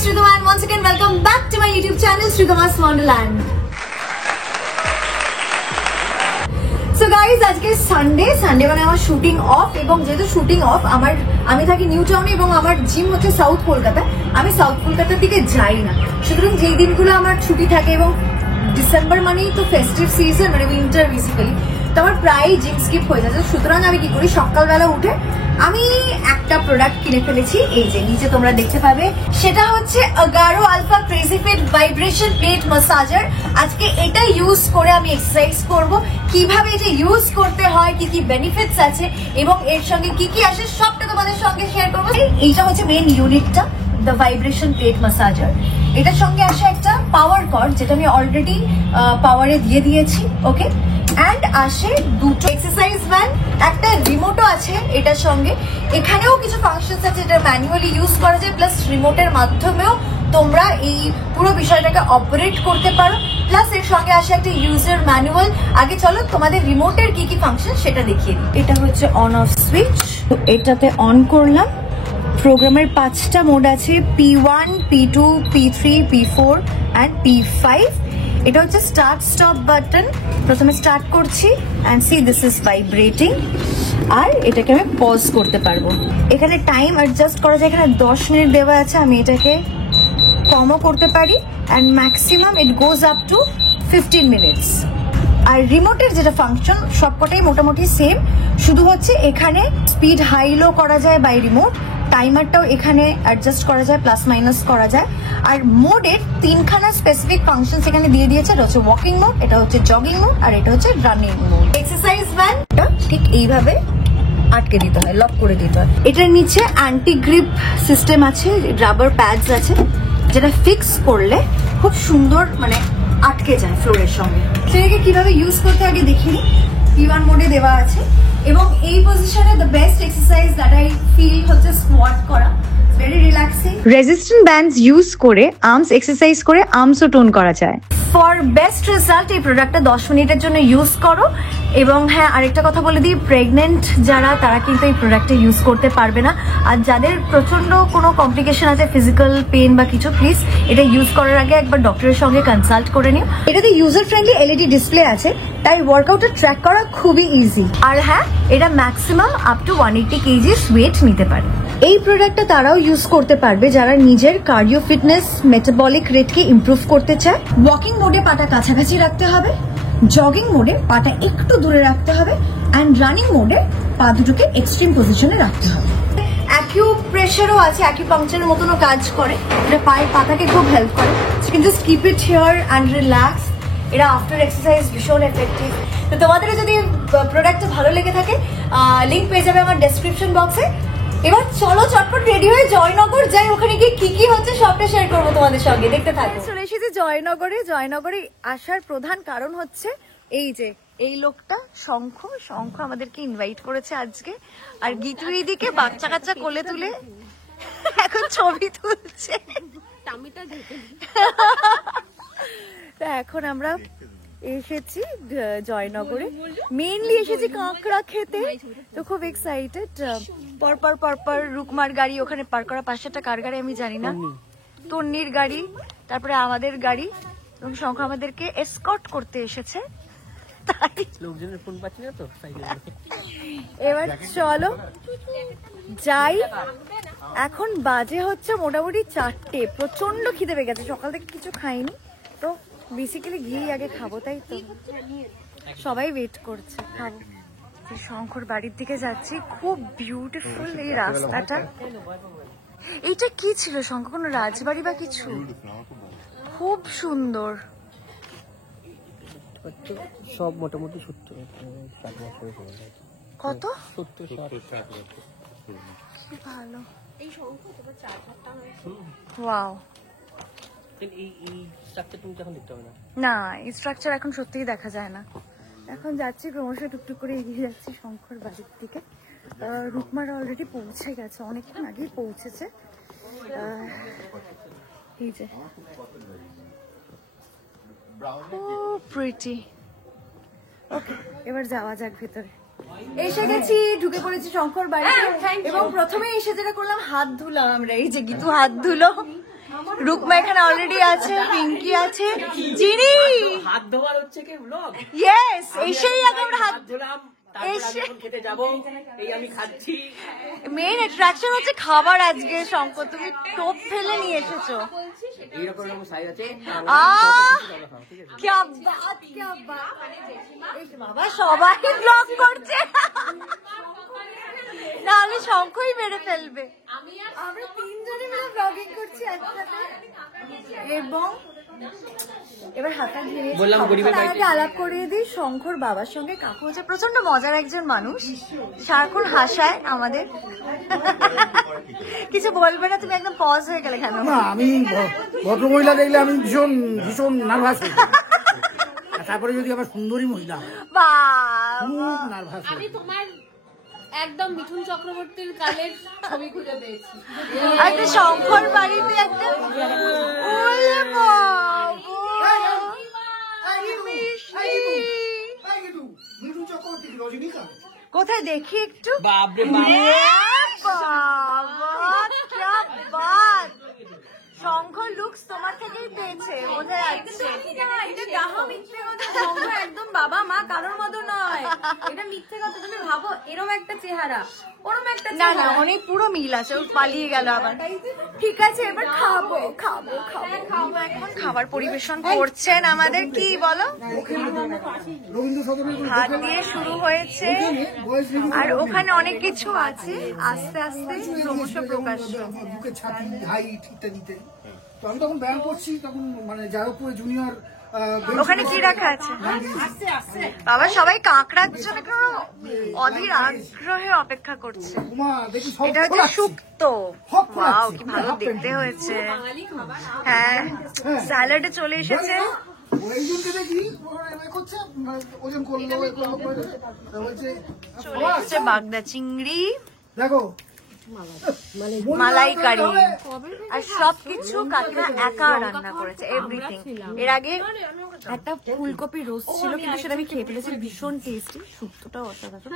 is Sridhama and once again welcome back to my YouTube channel Sridhama's Wonderland. So guys, আজকে Sunday মানে আমার shooting of এবং যেহেতু shooting of আমি থাকি নিউ টাউনে এবং আমার জিম হচ্ছে সাউথ কলকাতা। আমি সাউথ কলকাতার দিকে যাই না, সুতরাং যেই দিনগুলো আমার ছুটি থাকে এবং ডিসেম্বর মানেই তো ফেস্টিভ সিজন মানে উইন্টার বেসিক্যালি, তো আমার প্রায় জিম স্কিপ হয়ে যাচ্ছে। সুতরাং আমি কি করি, সকালবেলা উঠে আমি একটা প্রোডাক্ট কিনে ফেলেছি, এই যে নিচে তোমরা দেখতে পাবে, সেটা হচ্ছে Agaro alpha crazy fit vibration plate massager. আজকে এটা ইউজ করে আমি এক্সারসাইজ করব, কিভাবে এটা ইউজ করতে হয়, কি কি বেনিফিটস আছে এবং এর সঙ্গে কি কি আসে সবটা তোমাদের সঙ্গে শেয়ার করবো। এইটা হচ্ছে মেইন ইউনিটটা, দ্য ভাইব্রেশন প্লেট ম্যাসাজার। এটার সঙ্গে আসে একটা পাওয়ার কর্ড, যেটা আমি অলরেডি পাওয়ারে দিয়ে দিয়েছি, ওকে। অ্যান্ড আসে দুটো এক্সারসাইজ ব্যান্ড, একটা রিমোটও আছে এটার সঙ্গে। এখানেও কিছু ফাংশনস আছে যেটা ম্যানুয়ালি ইউজ করা যায়, প্লাস রিমোটের মাধ্যমেও তোমরা এই পুরো বিষয়টাকে অপারেট করতে পারো। প্লাস এর সঙ্গে আসে একটা ইউজার ম্যানুয়াল। আগে চলো তোমাদের রিমোটের কি কি ফাংশন সেটা দেখিয়ে দিই। এটা হচ্ছে অন অফ সুইচ, তো এটাতে অন করলাম। প্রোগ্রামের 5টা মোড আছে, P1, P2, P3, P4 and P5। এটা হচ্ছে স্টার্ট স্টপ বাটন। প্রথমে স্টার্ট করছি and see this is vibrating, আর এটাকে আমি পজ করতে পারবো। এখানে টাইম অ্যাডজাস্ট করা যায়, এখানে 10 মিনিট দেওয়া আছে, আমি এটাকে কমও করতে পারি and maximum it goes up to 15 minutes. আর রিমোটের যেটা ফাংশন সবকটাই মোটামুটি সেম, শুধু হচ্ছে এখানে স্পিড হাই লো করা যায় বাই রিমোট, টাইমারটাও এখানে অ্যাডজাস্ট করা যায়, প্লাস মাইনাস করা যায়। আর মোডের 3খানা স্পেসিফিক ফাংশন এখানে দিয়ে দিয়েছে, এটা হচ্ছে ওয়াকিং মোড, এটা হচ্ছে জগিং মোড আর এটা হচ্ছে রানিং মোড। এক্সারসাইজ ব্যান্ডটা ঠিক এইভাবে আটকে দিতে হয়, লক করে দিতে হয়। এটার নিচে অ্যান্টি গ্রিপ সিস্টেম আছে, রাবার প্যাডস আছে, যেটা ফিক্স করলে খুব সুন্দর মানে আটকে যায় ফ্লোরের সঙ্গে। সেটাকে কিভাবে ইউজ করতে আগে দেখিনি। P1 মোডে দেওয়া আছে এবং এই পজিশনে the best exercise that I feel হচ্ছে স্কোয়াট করা, very relaxing. Resistant bands use করে আর্মস এক্সারসাইজ করে আর্মসও টোন করা যায়। ফর বেস্ট রেজাল্ট এই প্রোডাক্টটা 10 মিনিটের জন্য ইউজ করো। এবং হ্যাঁ, আরেকটা কথা বলে দিই, প্রেগনেন্ট যারা তারা কিন্তু এই প্রোডাক্টটা ইউজ করতে পারবে না। আর যাদের প্রচন্ড কোনো কমপ্লিকেশন আছে, ফিজিক্যাল পেন বা কিছু, প্লিজ এটা ইউজ করার আগে একবার ডক্টরের সঙ্গে কনসাল্ট করে নিও। এটাতে ইউজার ফ্রেন্ডলি এলইডি ডিসপ্লে আছে, তাই ওয়ার্কআউটের ট্র্যাক করা খুবই ইজি। আর হ্যাঁ, এটা maximum up to 180 KGs weight নিতে পারে। এই প্রোডাক্টটা তারাও ইউজ করতে পারবে যারা নিজের কার্ডিও ফিটনেস, মেটাবলিক রেটকে ইমপ্রুভ করতে চায়। ওয়াকিং মোডে পাটা কাছাকাছি রাখতে হবে, জগিং মোডে পাটা একটু দূরে রাখতে হবে অ্যান্ড রানিং মোডে পা দুটোকে এক্সট্রিম পজিশনে রাখতে হবে। অ্যাকিউপ্রেশারও আছে, অ্যাকিউপাংচারের মতনও কাজ করে, এটা পায়ের পাতাকে খুব হেল্প করে। So can just keep it here and relax. এটা আফটার এক্সারসাইজ ভীষণ এফেক্টিভ। তো তোমাদের যদি প্রোডাক্টটা ভালো লেগে থাকে, লিঙ্ক পেয়ে যাবে আমার ডেসক্রিপশন বক্সে। এবার চলো চটপট রেডি হয়ে জয়নগর যাই, ওখানে গিয়ে কি কি হচ্ছে সবটা শেয়ার করবো তোমাদের সঙ্গে, দেখতে থাকো। চলে এসেছি জয়নগরে আসার প্রধান কারণ হচ্ছে এই যে এই লোকটা শঙ্খ আমাদেরকে ইনভাইট করেছে আজকে। আর গিটু এইদিকে বাচ্চা কাচ্চা কোলে তুলে এখন ছবি তুলছে। এখন আমরা এসেছি জয়নগরে, মেইনলি এসেছি কাঁকড়া খেতে, তো খুব এক্সাইটেড। পরপর রুকমার গাড়ি ওখানে পার করা, পাশে একটা কার গাড়ি আমি জানি না, তন্নির গাড়ি, তারপরে আমাদের গাড়ি, এবং শঙ্খ আমাদেরকে এসকর্ট করতে এসেছে। এবার চলো যাই। এখন বাজে হচ্ছে মোটামুটি 4টে, প্রচন্ড খিদে পেয়ে গেছে, সকাল থেকে কিছু খাইনি, তো বেসিক্যালি গিয়ে আগে খাবো, তাই তো সবাই ওয়েট করছে, খাবো। শঙ্কর বাড়ির দিকে যাচ্ছি, খুব বিউটিফুল এই রাস্তাটা। এইটা কি ছিল শঙ্কর, কোনো রাজবাড়ি বা কিছু? খুব সুন্দর, সব মোটামুটি 70 কত 70 কি ভালো। ওয়াও, না এই স্ট্রাকচার এখন সত্যিই দেখা যায় না। এখন যাচ্ছি ক্রমশ টুকটুক করে এগিয়ে যাচ্ছি শঙ্কর বাড়ির দিকে। রুকমারা অলরেডি পৌঁছে গেছে, অনেকক্ষণ আগেই পৌঁছেছে। এই যে প্রিটি। ওকে, এবার যাওয়া যাক ভেতরে। এসে গেছি, ঢুকে পড়েছি শঙ্কর বাড়িতে এবং প্রথমে এসে যেটা করলাম হাত ধুলাম আমরা, এই যে গিতু হাত ধুলো রুকমা এখানে অলরেডি আছে, পিঙ্কি আছে, জিনি হাত ধোয়ার হচ্ছে কি ব্লগ? ইয়েস, এসেই আগে আমরা হাত ধুলাম, তারপর আমি এখন খেতে যাবো। এই আমি খাচ্ছি। মেইন অ্যাট্রাকশন হচ্ছে খাবার আজকে। শঙ্কর তুমি টোপ ফেলে নিয়ে এসেছো। এইরকম এরকম সাইজ আছে। क्या बात, क्या बात। বাবা সবাই ব্লগ করছে, নাহলে শঙ্কই মেরে ফেলবে। আমরা তিনজনে মিলে ব্লগিং করছি একসাথে এবং এবার হাতটা ধুয়ে বললাম গরিবের বাড়িতে আগে আলাপ করিয়ে দিই। শঙ্কর বাবার সঙ্গে কাকু হচ্ছে প্রচন্ড মজার একজন মানুষ, সারাক্ষণ হাসায় আমাদের। কিছু বলবে না? তুমি একদম পজ হয়ে গেলে কেন? না, আমি ভদ্রমহিলা দেখলে আমি ভীষণ ভীষণ নার্ভাস হই। আর তারপরে যদি আবার সুন্দরী মহিলা হয়, খুব নার্ভাস হই। আমি তোমার একদম মিঠুন চক্রবর্তীর কালের ছবি খুঁজে পেয়েছি। একটা শঙ্কর বাড়িতে একটা ওরে বাবা, কি মিষ্টি। কোথায় দেখি একটু? বাপরে বাপ। বাবা क्या बात। শঙ্কর লুকস তোমার থেকেই পেয়েছে, বোঝা যাচ্ছে। একদম বাবা মা কারোর মতো নয়, এটা মিথ্যে কথা। তুমি ভাবো এরম একটা চেহারা, ওরম একটা না না, অনেক পুরো মিল আছে। ও পালিয়ে গেল আবার। ঠিক আছে, এবার খাবো খাবো খাবো। এখন খাবার পরিবেশন করছেন আমাদের, কি বলো, রবীন্দ্র সদনের ভাত দিয়ে শুরু হয়েছে বয়স আর ওখানে অনেক কিছু আছে। আস্তে আস্তে ক্রমশ প্রকাশ্য। বুকে ছাতি, হাইট ইত্যাদিতে। তো আমি তখন ব্যায়াম করছি, তখন মানে যাদবপুরে জুনিয়র ওখানে কি রাখা আছে? বাবা সবাই কাঁকড়ার জন্য কোনো অধীর আগ্রহে অপেক্ষা করছে। দেখি সব এটা হচ্ছে খোলাচ্ছি। শুক্তো। সব ওয়াও, খোলাচ্ছি। কি ভালো দেখতে হয়েছে। হ্যাঁ, স্যালাডে চলে এসেছে। একজনকে দেখি ওরা এমনি করছে, ওজন করলো, এ করলো, করে বলছে চলে এসেছে বাগদা চিংড়ি, দেখো মালাইকারি আর সবকিছু কাকিমা একা রান্না করেছে, এভরিথিং। এর আগে একটা ফুলকপি রোস্ট ছিল, কিন্তু সেটা আমি খেয়ে ফেলেছি, ভীষণ টেস্টি। শুক্তোটাও অসাধারণ।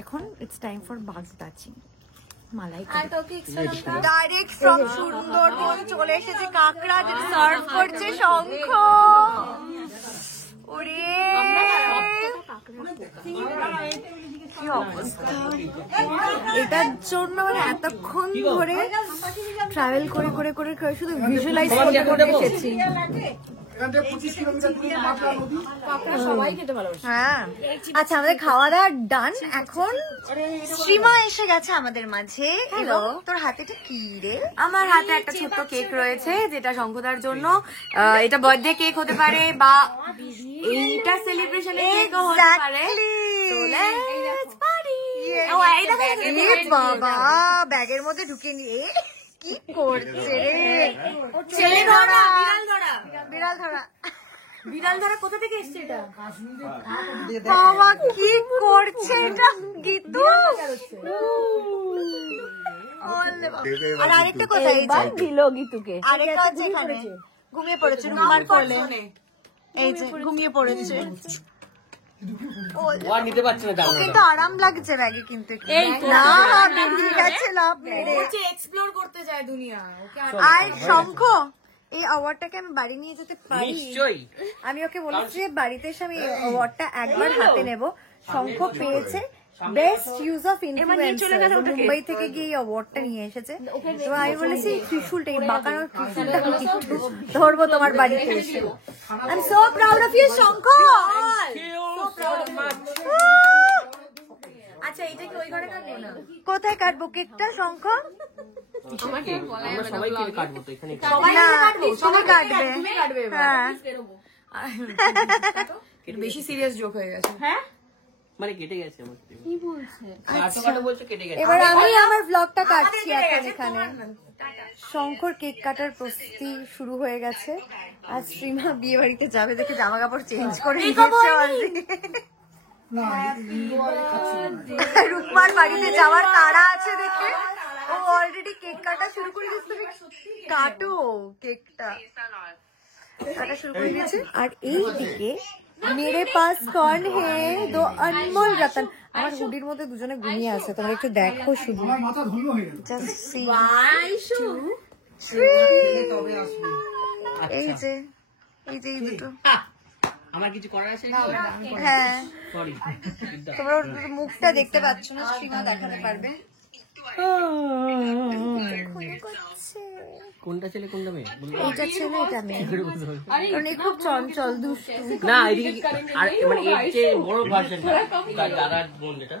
এখন ইটস টাইম ফর বাগদা চিংড়ি মালাইকারি। ডাইরেক্ট ফ্রম সুন্দরবন চলে এসেছে কাঁকড়া, যেটা সার্ভ করছে শঙ্খ। ওরে কি অবস্থা। এটার জন্য মানে এতক্ষণ ধরে ট্রাভেল করে করে করে করে শুধু ভিজুয়ালাইজ করতে করতে এসেছি। এখান থেকে 25 কিলোমিটার দূরে মাতলা নদী। সবাই খেতে ভালোবাসে। হ্যাঁ, আচ্ছা আমাদের খাওয়া দাওয়া ডান। এখন শ্রীমা এসে গেছে আমাদের মাঝে। এবং তোর হাতে এটা কি রে? আমার হাতে একটা ছোট্ট কেক রয়েছে, যেটা শঙ্খদার জন্য। এটা বার্থডে কেক হতে পারে বা এইটা সেলিব্রেশনের কেকও হতে পারে। So let's party! ও এই দেখো, এ বাবা, ব্যাগের মধ্যে ঢুকিয়ে নিয়ে কি করছে রে? ছেলে ধরা, বিড়াল ধরা। বিড়াল ধরা। বিড়াল ধরা কোথা থেকে এসছে এটা? বাবা কি করছে এটা গীতু? ওলে বাবা। আর আরেকটা কোথায়? এই যে দিল গীতুকে। আরেকটা আছে এখানে, ঘুমিয়ে পড়েছে রুমার কোলে। এই যে ঘুমিয়ে পড়েছে। ও আর নিতে পারছে না ও জানো। কিন্তু আরাম লাগছে ব্যাগে, কিন্তু এই না বেরিয়ে গেছে লাভ মেরে। এক্সপ্লোর করতে যায় দুনিয়া। আর শঙ্খ, এই অ্যাওয়ার্ডটাকে আমি বাড়ি নিয়ে যেতে পারি? নিশ্চয়ই। আমি ওকে বলেছি যে বাড়িতে এসে আমি অ্যাওয়ার্ডটা একবার হাতে নেব। শঙ্খ পেয়েছে best use of influencer, Mumbai থেকে গিয়ে এই অ্যাওয়ার্ডটা নিয়ে এসেছে। তো আমি বলেছি ত্রিশুলটা, এই বাঁকানোর ত্রিশুলটা আমি একটু ধরবো তোমার বাড়িতে এসে। I am so proud of you Shankha. আচ্ছা, এটা কি ওই ঘরে কাটবো না? কোথায় কাটবো কেকটা শঙ্খ? আমরা সবাই কেক কাটবো তো এখানে। না, তুমি কাটবে। হ্যাঁ, বেশি সিরিয়াস জোক হয়ে গেছে। মানে কেটে গেছে আমার। কি বলছে? কাটো বলছে কেটে গেছে। এবার আমি আমার ব্লগটা কাটছি এখন এখানে। শঙ্কর কেক কাটার প্রস্তুতি শুরু হয়ে গেছে। আজ শ্রীমা বিয়ে বাড়িতে যাবে দেখে জামা কাপড় চেঞ্জ করে নিয়েছে অলরেডি। রুকমার বাড়িতে যাওয়ার তাড়া আছে দেখে ও অলরেডি কেক কাটা শুরু করে দিয়েছে। তুমি কাটো কেকটা, কাটা শুরু করে দিয়েছে। আর এই দিকে মেরে পাস কন হে দো অনমোল রতন। আমার হুডির মধ্যে দুজনে ঘুমিয়ে আছে, তোমরা একটু দেখো শুধু। আমার মাথা ধুলো হয়ে গেল। Just see. 1 2 3 কবে আসবে? এই যে এই দুটো। আমার কিছু করার আছে? হ্যাঁ, সরি। তোমরা ওর মুখটা দেখতে পাচ্ছ না, শ্রীমা দেখাতে পারবে। কোনটা ছেলে কোনটা মেয়ে? এইটা ছেলে, এটা মেয়ে। কারণ এই খুব চঞ্চল, দুষ্টু। না, এদিকে আর মানে এর যে বড় ভার্সনটা, দাদার বোন যেটা,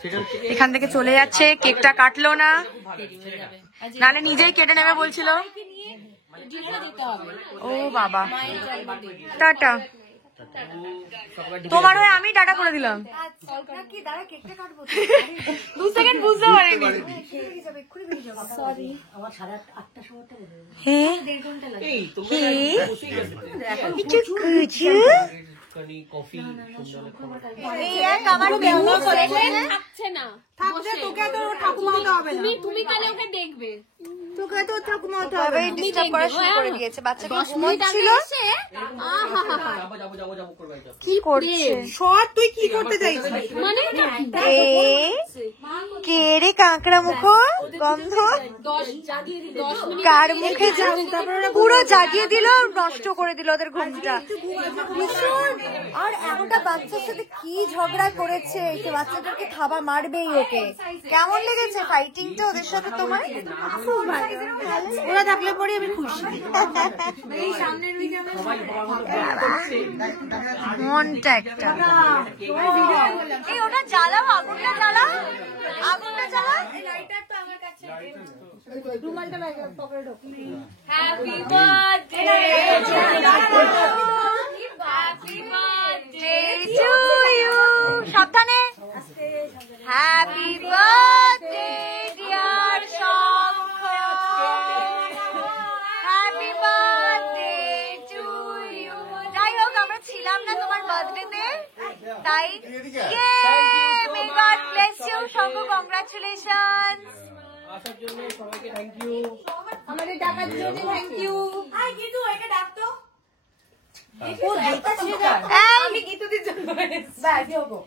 সেটা হচ্ছে এখান থেকে চলে যাচ্ছে, কেকটা কাটলো না, নালে নিজেই কেটে নেবে বলছিল। ও বাবা, টাটা। তোমার হয়ে আমি টাটা করে দিলাম। 2 সেকেন্ড বুঝতে পারিনি। এই তোমরা বসেই গেছে কফি তুমি কালে ওকে দেখবে। তোকে তো ঠাকুমা হতে হবে, ডিস্টার্ব করা শুরু করে দিয়েছে। বাচ্চাটা ঘুমাচ্ছিল, যাবো করবে এটা। কি করছে? সৎ, তুই কি করতে চাইছিস? মানে কে রে কাঁকড়া মুখ গন্ধ, 10 মিনিট কার মুখে পুরো জাগিয়ে দিল, নষ্ট করে দিল ওদের ঘুমটা। আর এমনটা বাচ্চার সাথে কি ঝগড়া করেছে, সে বাচ্চাটাকে খাবার মারবেই ওকে। কেমন লেগেছে ফাইটিংটা ওদের সাথে তোমার? ওরা থাকলে পরে আমি খুশি। মনটা একটা এই ওটা জ্বালাও, আগুনটা জ্বালাও, আগুনটা জ্বালাও। হ্যাপি বার্থডে টু ইউ, সাবধানে। Happy birthday dear Shankha, happy birthday to you. যাই হোক, আমরা ছিলাম না তোমার বার্থডেতে, তাই may God bless you Shankha, congratulations. আসার জন্য সবাইকে থ্যাংক ইউ। আমাদের ডাকার জন্য থ্যাংক ইউ। আই গিতু, একে ডাক তো। আমি গিতুদের জন্য বাড়ি হবো।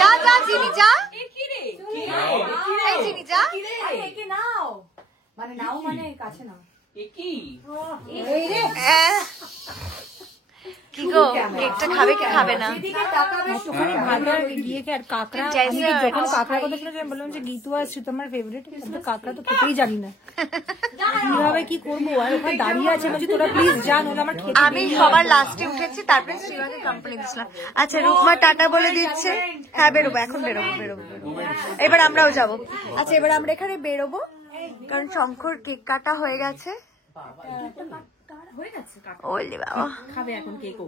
যা যা জিনি যা, এই জিনি যা, একে নাও, মানে নাও মানে কাছে নাও। এ কি? কি গো, কেকটা খাবে কি খাবে না? গিয়ে আর কাঁকড়া, যখন কাঁকড়ার কথা শুনেছি আমি বললাম যে গীতু আসছে তোমার ফেভারিট, কিন্তু কাঁকড়া তো খেতেই জানি না, কিভাবে কি করবো। আর ওখানে দাঁড়িয়ে আছে, বলছি তোরা প্লিজ জান, ওরা আমার খেতে। আমি সবার লাস্টে উঠেছি, তারপরে শ্রীমাকে কোম্পানি দিয়েছিলাম। আচ্ছা, রুকমা টাটা বলে দিচ্ছে। হ্যাঁ, বেরোবো এখন, বেরোবো। এবার আমরাও যাবো। আচ্ছা, এবার আমরা এখানে বেরোবো, কারণ শঙ্কর কেক কাটা হয়ে গেছে। ওলে বাবা, খাবে এখন কেক,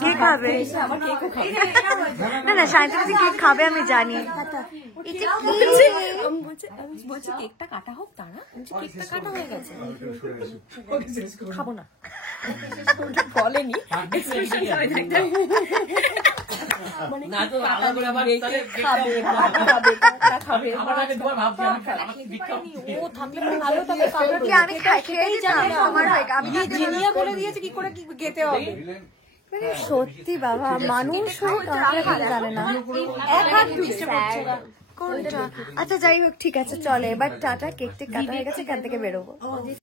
কে খাবে? না না, সায়ন্তনী কেক খাবে আমি জানি। বলছি কেকটা কাটা হোক, তারা কেকটা কাটা হয়ে গেছে, খাবো না বলেনি। না তো আলাদা করে আবার খাবে আমার আগে তোমার ভাবছি আমি বিখ্যাত ও থাকলে ভালো, তবে কাঁকড়া কি আমি খেয়েই জানি না, আমার হয়ে আমি জিনিয়া বলে দিয়েছে কি করে কি খেতে হবে। মানে সত্যি বাবা, মানুষ কাঁকড়া খেতে জানে না। এক হাত কোনটা? আচ্ছা যাই হোক, ঠিক আছে, চলে এবার টাটা। কেক টেক কাটা হয়ে গেছে, এখান থেকে বেরোবো।